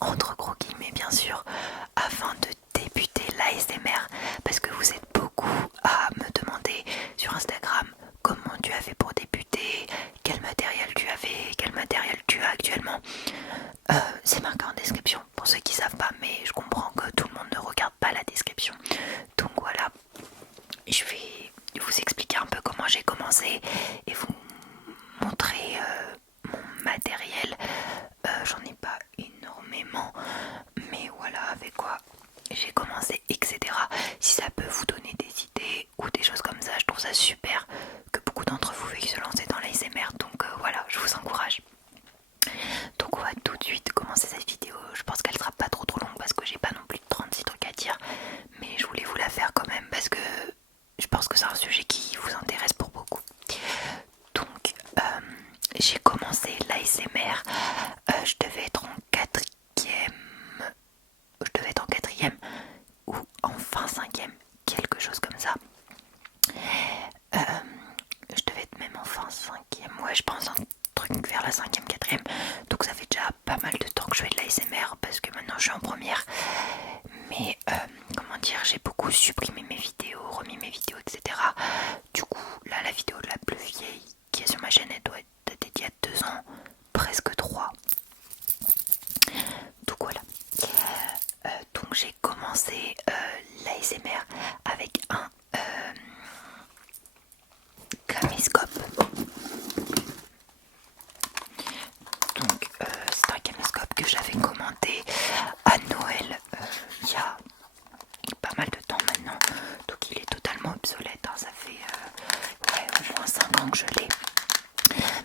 entre gros guillemets bien sûr, afin de débuter l'ASMR, parce que vous êtes beaucoup à me demander sur Instagram comment tu as fait pour débuter, quel matériel tu avais, quel matériel tu as actuellement. C'est marqué en description pour ceux qui savent pas, mais je comprends que tout le monde ne regarde pas la description. Donc voilà, je vais vous expliquer un peu comment j'ai commencé et vous montrer mon matériel. J'en ai pas énormément, mais voilà avec quoi j'ai commencé, etc. Si ça peut vous donner des idées ou des choses comme ça, je trouve ça super que beaucoup d'entre vous veuillent se lancer dans l'ASMR. Donc voilà, je vous encourage. Donc on va tout de suite commencer cette vidéo. Je pense qu'elle sera pas trop longue parce que j'ai pas non plus 36 trucs à dire, mais je voulais vous la faire quand même parce que je pense que c'est un sujet qui vous intéresse pour beaucoup. Donc j'ai commencé l'ASMR, je devais être en quatrième, ou en fin cinquième, quelque chose comme ça. Je devais être même en fin cinquième, ouais je pense un truc vers la cinquième, quatrième. Donc ça fait déjà pas mal de temps que je fais de l'ASMR parce que maintenant je suis en première. Mais comment dire, j'ai beaucoup supprimé mes vidéos, remis mes vidéos, etc. Du coup là la vidéo la plus vieille qui est sur ma chaîne elle doit être d'il y a 2 ans, presque 3. Donc voilà. Donc j'ai commencé l'ASMR avec un caméscope. Donc c'est un caméscope que j'avais commandé à Noël il y a pas mal de temps maintenant. Donc il est totalement obsolète, hein. Ça fait ouais, au moins 5 ans que je l'ai.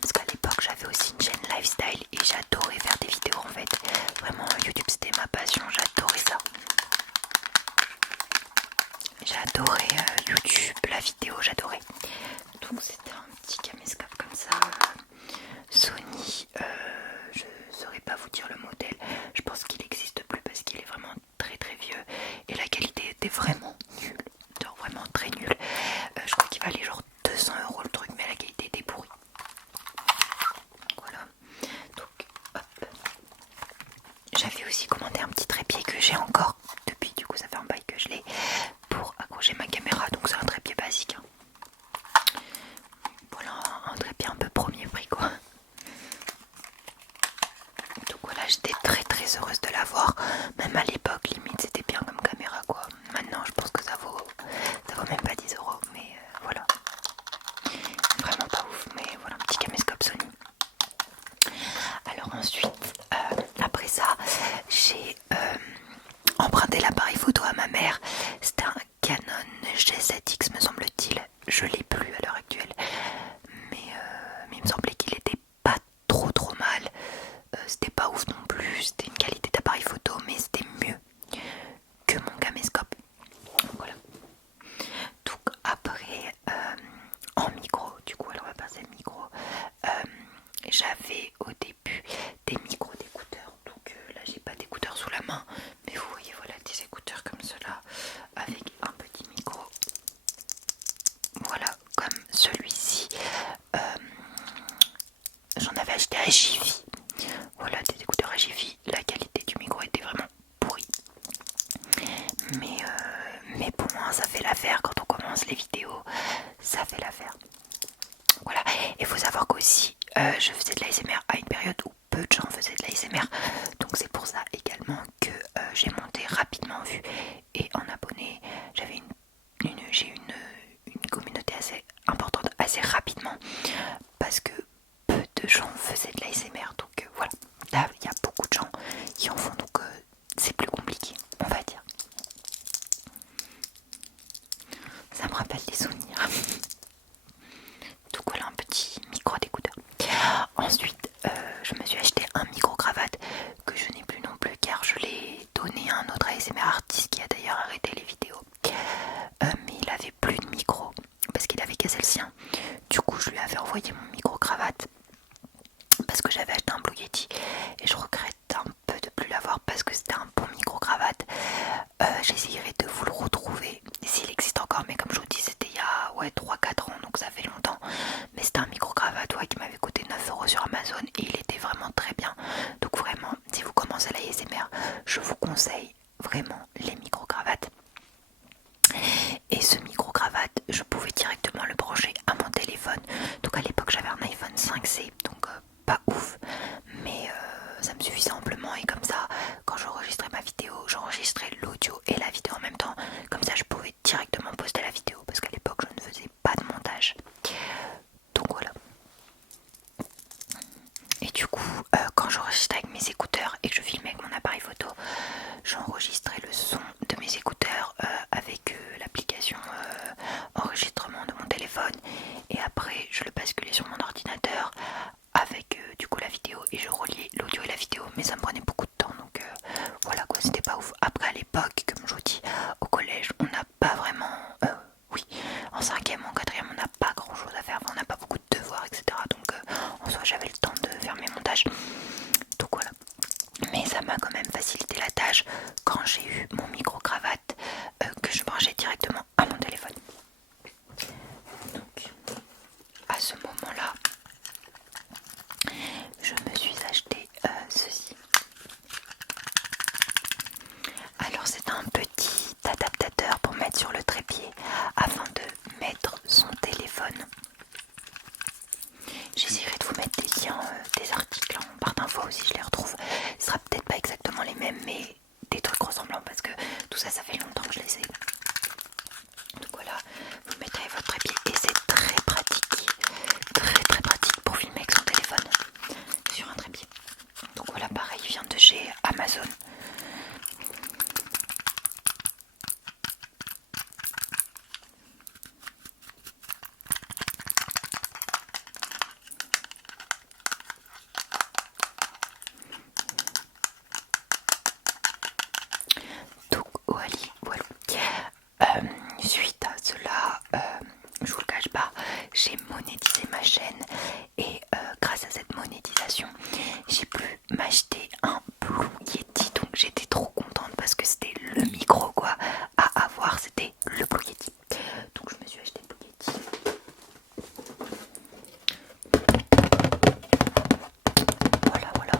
Parce qu'à l'époque j'avais aussi une chaîne lifestyle et j'adorais faire des vidéos en fait. Vraiment YouTube c'était ma passion, j'adorais ça. J'adorais YouTube, la vidéo, j'adorais. Donc c'était un petit caméscope comme ça. Sony, je saurais pas vous dire le modèle. Je pense qu'il n'existe plus parce qu'il est vraiment très très vieux. Et la qualité était vraiment nulle. Genre vraiment très nulle. Je crois qu'il valait genre 200 € le truc, mais la qualité était pourrie. Voilà. Donc hop. J'avais aussi commandé un petit trépied que j'ai encore depuis, du coup ça fait un bail que je l'ai, pour accrocher ma caméra. Donc c'est un trépied basique, hein. Voilà, un trépied un peu premier prix quoi. Donc voilà, j'étais très très heureuse de l'avoir. Même à l'époque limite c'était bien comme caméra quoi. Maintenant je pense que ça vaut même pas 10 €, mais voilà. Vraiment pas ouf, mais voilà, un petit caméscope Sony. Alors ensuite, après ça, j'ai emprunté l'appareil photo à ma mère. C'était un Canon G7X me semble-t-il. Je l'ai plus à l'heure actuelle, mais il me semblait qu'il était pas trop mal. C'était pas ouf non plus, c'était une qualité d'appareil photo, mais c'était mieux que mon caméscope. Voilà. Donc après, en micro, du coup, alors on va passer le micro. J'avais au début des micros d'écouteurs, donc là j'ai pas d'écouteurs sous la main, mais vous voyez, voilà des écouteurs comme cela avec un petit micro. Voilà, comme celui-ci. J'en avais acheté à Jiffy. Voilà, des écouteurs à Jiffy. La qualité du micro était vraiment pourrie. Mais bon, hein, ça fait l'affaire quand on commence les vidéos. Ça fait l'affaire. Voilà, et il faut savoir qu'aussi je faisais de l'ASMR à une période où peu de gens faisaient de l'ASMR. Donc c'est pour ça également que j'ai monté rapidement en vue et en abonnés. J'ai une communauté assez importante assez rapidement parce que peu de gens faisaient de l'ASMR. Donc voilà, là il y a beaucoup de gens qui en font, donc c'est plus compliqué, on va dire. Ça me rappelle des souvenirs. Donc voilà un petit micro d'écouteur. Ensuite, je me suis acheté un micro-cravate que je n'ai plus non plus car je l'ai donné à un autre ASMR artiste qui a d'ailleurs arrêté les vidéos. Mais il avait plus de micro parce qu'il avait cassé le sien. Du coup, je lui avais envoyé mon micro-cravate parce que j'avais acheté un Blue Yeti et je regrette un peu de plus l'avoir parce que c'était un bon micro-cravate. J'essayerai de vous le retrouver s'il existe encore, mais comme je vous dis c'était il y a ouais, 3-4 ans, donc ça fait longtemps. Mais c'était un micro-cravate qui m'avait coûté 9 € sur Amazon et il était vraiment très bien. Donc vraiment, si vous commencez l'ASMR, conseille vraiment les micro-cravates. Et ce micro-cravate, je pouvais directement le brancher à mon téléphone. Donc à l'époque j'avais un iPhone 5C, donc pas ouf, mais ça me suffisait amplement. Et comme ça, quand j'enregistrais ma vidéo, j'enregistrais l'audio et la vidéo en même temps. Comme ça je pouvais directement poster la vidéo, parce qu'à l'époque je ne faisais pas de montage. Donc voilà. Et du coup, quand j'enregistrais avec mes écouteurs et que je filmais avec mon appareil photo, j'enregistrais le son de mes écouteurs avec l'application enregistrement de mon téléphone, et après je le basculais sur mon ordinateur avec du coup la vidéo, et je reliais l'audio et la vidéo, mais ça me prenait beaucoup de temps, donc voilà quoi, c'était pas ouf. Après à l'époque, comme je vous dis, au collège on n'a pas vraiment oui, en 5e, en 4e on n'a pas grand chose à faire, on n'a pas beaucoup de devoirs, etc. Donc en soi j'avais le temps de faire mes montages, donc voilà. Mais ça m'a quand même facilité la tâche quand j'ai eu mon micro-cravate que je branchais directement à mon téléphone. Donc à ce moment-là, je me suis acheté ceci. Alors c'est un petit adaptateur pour mettre sur le trépied afin de mettre son téléphone. J'essaierai de vous mettre des liens, des articles en barre d'infos aussi, je les retrouve. Ce sera peut-être pas exactement les mêmes, mais des trucs ressemblants, parce que tout ça, ça fait longtemps que je les ai. Donc voilà, vous mettrez votre trépied et c'est très pratique. Très pratique pour filmer avec son téléphone sur un trépied. Donc voilà, pareil, il vient de chez Amazon. Donc voilà. Suite à cela, je vous le cache pas, j'ai monétisé ma chaîne, et grâce à cette monétisation, j'ai pu m'acheter un Blue Yeti. Donc j'étais trop contente parce que c'était le micro quoi à avoir, c'était le Blue Yeti. Donc je me suis acheté le Blue Yeti. Voilà.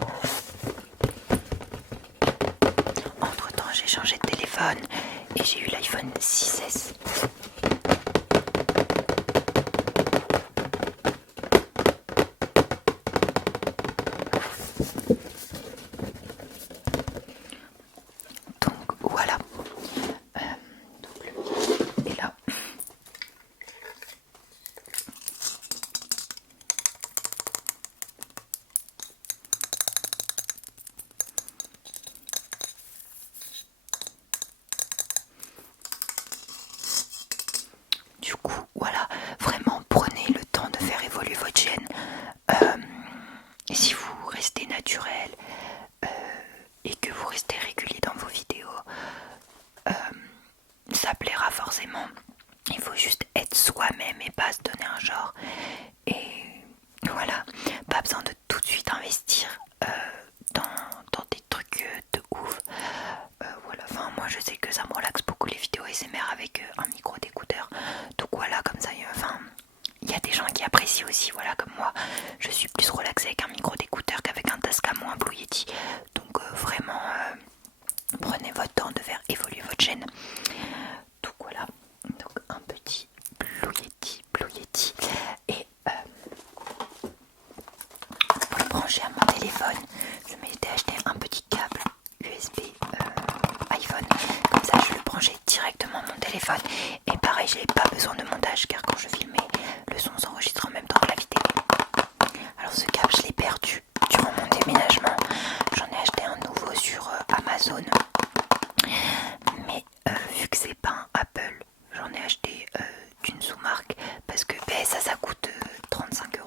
Entre temps j'ai changé de téléphone et j'ai eu l'iPhone 6S. Donc voilà. Et là. Du coup, voilà, vraiment prenez le temps de faire évoluer votre chaîne. Si vous restez naturel et que vous restez régulier dans vos vidéos, ça plaira forcément. Il faut juste être soi-même et pas se donner un genre. Et voilà, pas besoin de tout de suite investir dans des trucs de ouf. Voilà, enfin moi je sais que ça me relaxe beaucoup les vidéos ASMR avec un micro d'écouteur. Donc voilà, comme ça, enfin il y a des gens qui apprécient aussi, voilà, comme moi je suis plus relaxée avec un micro d'écouteur qu'avec un Tascam ou un Blue Yeti. Donc vraiment prenez votre temps de faire évoluer votre chaîne. Donc voilà, donc un petit Blue Yeti. Et pour le brancher à mon téléphone, je m'étais acheté un petit câble USB iPhone. Comme ça je le branchais directement à mon téléphone. Et pareil, j'avais pas besoin de montage, car quand je filmais, le son s'enregistrait en même temps que la vidéo. Alors ce câble, je l'ai perdu durant mon déménagement. J'en ai acheté un nouveau sur Amazon. Mais vu que c'est pas un Apple, j'en ai acheté d'une sous-marque, parce que ça coûte 35 €.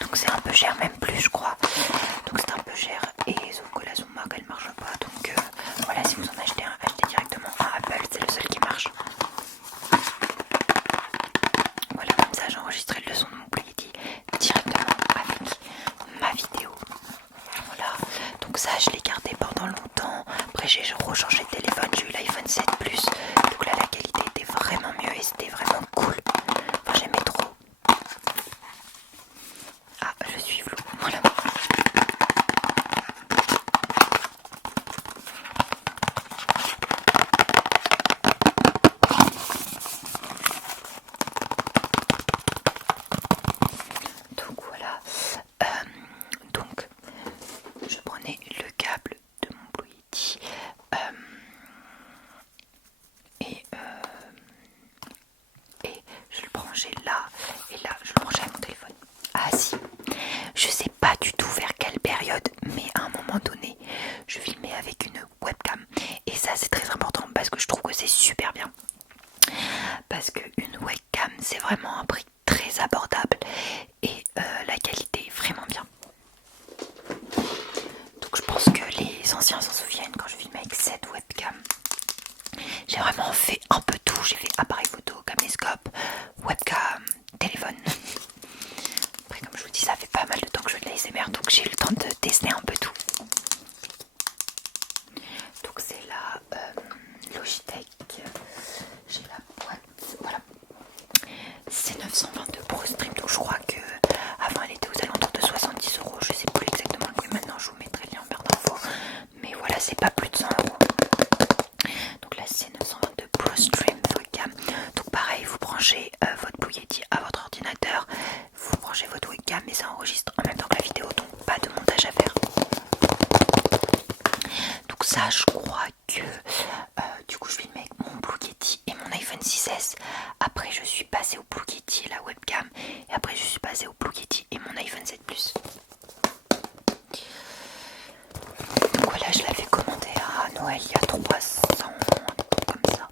Donc c'est un peu cher, même plus je crois. Donc c'est un peu cher, et sauf que la sous-marque elle marche pas. Donc voilà, si vous en achetez un, achetez directement un Apple, c'est le seul qui marche. Voilà, comme ça j'ai enregistré le son de mon Blue Yeti directement avec ma vidéo. Voilà, donc ça je l'ai gardé pendant longtemps. Après j'ai rechangé de téléphone, j'ai eu l'iPhone 7 Plus. Donc là la qualité était vraiment mieux et c'était vraiment cool. Enfin j'aimais trop. Ah, je suis floue, voilà. anciens s'en souviennent, quand je filmais avec cette webcam, j'ai vraiment fait un peu tout. J'ai fait appareil photo, caméscope, webcam, téléphone. Après, comme je vous dis, ça fait pas mal de temps que je fais de l'ASMR, donc j'ai eu le temps de tester un peu tout. Donc c'est la Logitech. J'ai la boîte, voilà. C'est 922 Pro Stream, donc je crois que avant elle était aux alentours de 70 euros. Je sais plus exactement le prix maintenant, je vous mettrai le lien en barre d'infos. Mais voilà, c'est pas plus de 100 euros. Donc là c'est 922 Pro Stream webcam. Donc pareil, vous branchez votre Blue Yeti à votre ordinateur, vous branchez votre webcam et ça enregistre en même temps que la vidéo, donc pas de montage à faire. Donc ça je crois que du coup je filme avec mon Blue Yeti et mon iPhone 6S. Après je suis passée au Blue Yeti et la webcam, et après je suis passée au Blue Yeti et mon iPhone 7 Plus. Donc voilà, je l'avais commandé à Noël il y a 300, comme ça.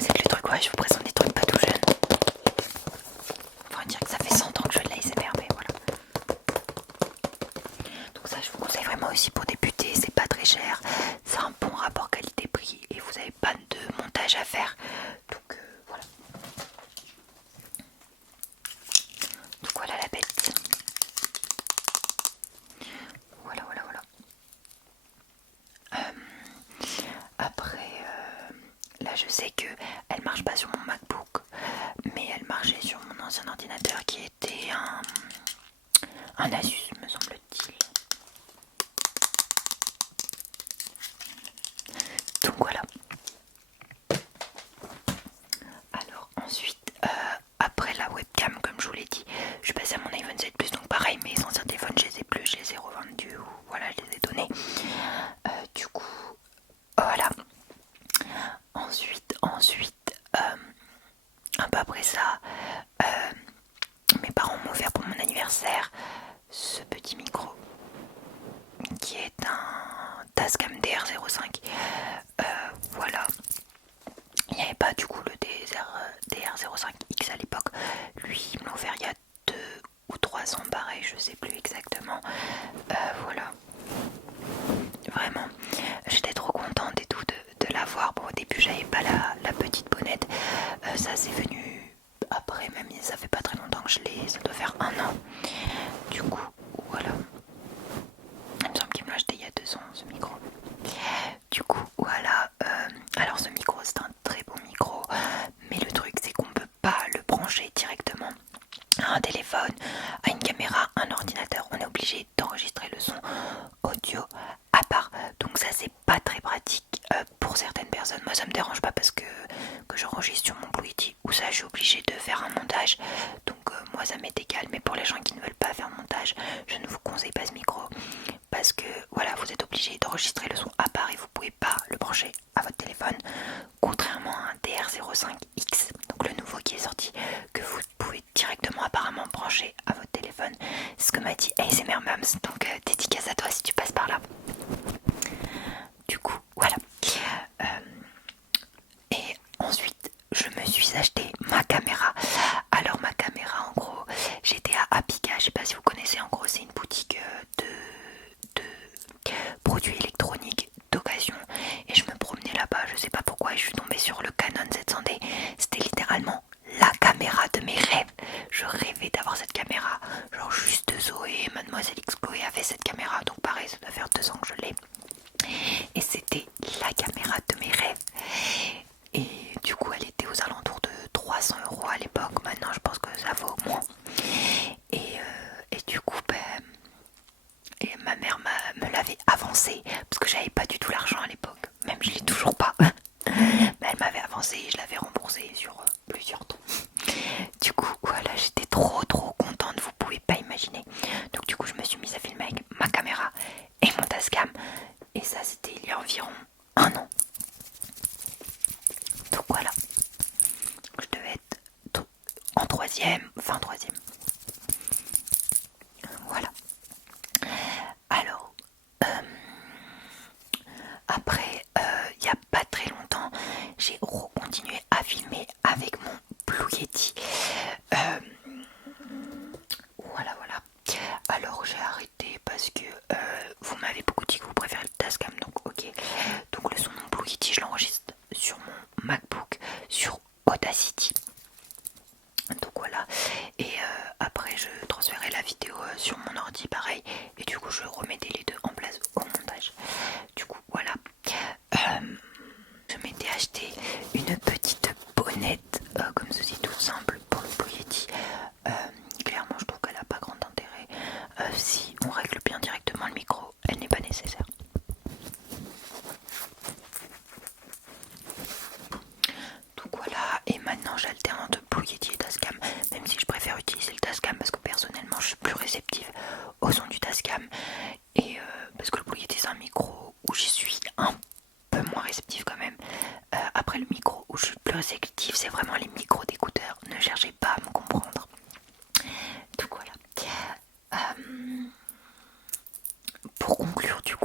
C'est que les trucs, ouais, je vous présente des trucs pas tout jeunes. On va dire que ça fait 100 ans que je fais de l'ASMR, mais voilà. Donc ça je vous conseille vraiment aussi pour débuter, c'est pas très cher, c'est un bon rapport qualité-prix et vous n'avez pas de montage à faire. Donc voilà. Donc voilà la bête. Voilà. Après, là je sais que elle marche pas sur mon MacBook, mais elle marchait sur mon ancien ordinateur qui était un Asus, me semble-t-il. Donc voilà. Alors ensuite, après la webcam, comme je vous l'ai dit, je suis passée à mon iPhone 7 Plus. Donc pareil, mes anciens téléphones, je les ai plus, je les ai revendus ou voilà, je les ai donnés. Du coup, voilà. Ensuite, un peu après ça, mes parents m'ont offert pour mon anniversaire ce petit micro qui est un Tascam DR05. Voilà. Il n'y avait pas du coup le DR05X à l'époque. Lui, il me l'a offert il y a 2 ou 3 ans, pareil, je sais plus exactement. Voilà. Vraiment, j'étais trop contente et tout de l'avoir. Bon, au début, j'avais pas la petite bonnette. Ça, c'est venu après, même ça fait pas très longtemps que je l'ai. Ça doit faire 1 an. Du coup, voilà. Il me semble qu'il me l'a acheté il y a 2 ans, ce micro. Du coup, voilà. Alors, ce micro, c'est un très bon micro. Mais le truc, c'est qu'on peut pas le brancher directement à un téléphone, à une caméra, un ordinateur. On est obligé d'enregistrer le son audio à part. Donc ça, c'est pas très pratique pour certaines personnes. Moi, ça me dérange pas parce que j'enregistre sur mon Blue Yeti, où ça, je suis obligée de faire un montage. Donc moi, ça m'est égal. Mais pour les gens qui ne veulent pas faire de montage, je ne vous conseille pas ce micro. Parce que voilà, vous êtes obligé d'enregistrer le son à part et vous pouvez pas le brancher à votre téléphone, contrairement à un DR05X, donc le nouveau qui est sorti, que vous pouvez directement apparemment brancher à votre téléphone. C'est ce que m'a dit ASMR Mams, donc dédicace à toi si tu passes par là. Du coup, voilà. Et ensuite, je me suis acheté ma caméra. Alors ma caméra, en gros, j'étais à Apica, je sais pas si vous connaissez, en gros c'est une boutique de produits électroniques d'occasion et je me promenais là-bas, je sais pas pourquoi, et je suis tombée sur le Canon 700D. C'était littéralement la caméra de mes rêves. Je rêvais d'avoir cette caméra, genre juste Zoé, Mademoiselle X Chloé avait cette caméra, donc pareil, ça doit faire 2 ans que je l'ai et c'était la caméra de mes rêves. Et du coup elle était aux alentours de 300 € à l'époque. Maintenant je pense que ça vaut moins. Et du coup et ma mère me l'avait avancé parce que j'avais pas du tout l'argent à l'époque. Même je l'ai toujours pas. Mais elle m'avait avancé et je l'avais remboursé sur plusieurs temps. Du coup voilà, j'étais trop contente, vous pouvez pas imaginer. Donc du coup je me suis mise à filmer avec ma caméra et mon Tascam. Et ça c'était il y a environ 1 an. Donc voilà. Je devais être en 3e, fin 3e. Voilà. Alors, après, il n'y a pas très longtemps, j'ai continué à filmer avec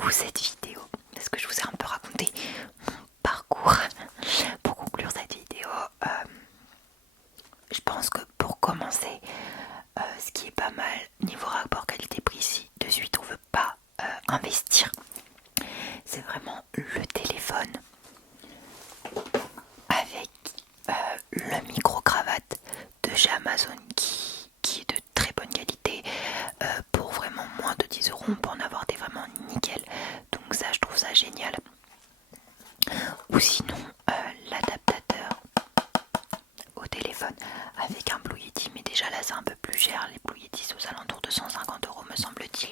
coup cette vidéo, parce que je vous ai un peu raconté mon parcours pour conclure cette vidéo. Je pense que pour commencer, ce qui est pas mal niveau rapport qualité-prix, si de suite on veut pas investir, c'est vraiment le téléphone avec le micro-cravate de chez Amazon qui est de très bonne qualité. Pour vraiment moins de 10 euros on peut en avoir des vraiment nickel, donc ça je trouve ça génial. Ou sinon l'adaptateur au téléphone avec un Blue Yeti, mais déjà là c'est un peu plus cher, les Blue Yeti c'est aux alentours de 150 euros me semble-t-il,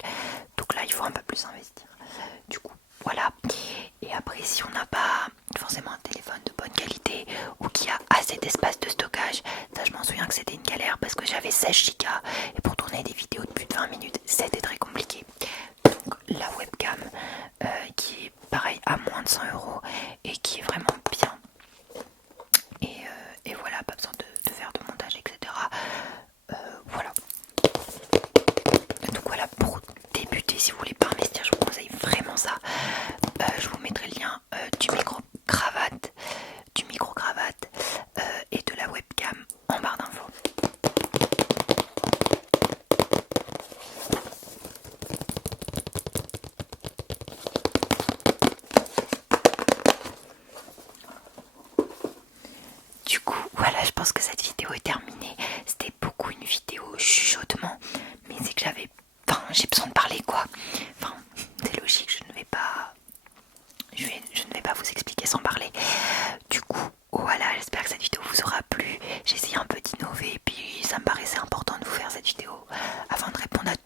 donc là il faut un peu plus investir. Du coup voilà, et après si on n'a pas forcément un téléphone de bonne qualité ou qui a assez d'espace de stockage, ça je m'en souviens que c'était une galère parce que j'avais 16 Go et pour tourner des vidéos de plus de 20 minutes c'était très compliqué. Donc la webcam qui est pareil à moins de 100 euros et qui est vraiment bien. Et voilà, pas besoin de faire de montage, etc. Voilà. Donc voilà, pour débuter, si vous voulez pas investir, je vous conseille vraiment ça. Je vous mettrai le lien du micro-cravate et de la webcam en barre d'infos. Du coup, voilà, je pense que cette vidéo est terminée. C'était beaucoup une vidéo chuchotement, mais c'est que j'ai besoin de parler quoi. Enfin, c'est logique, je ne vais pas vous expliquer sans parler. Du coup, voilà, j'espère que cette vidéo vous aura plu. J'ai essayé un peu d'innover et puis ça me paraissait important de vous faire cette vidéo afin de répondre à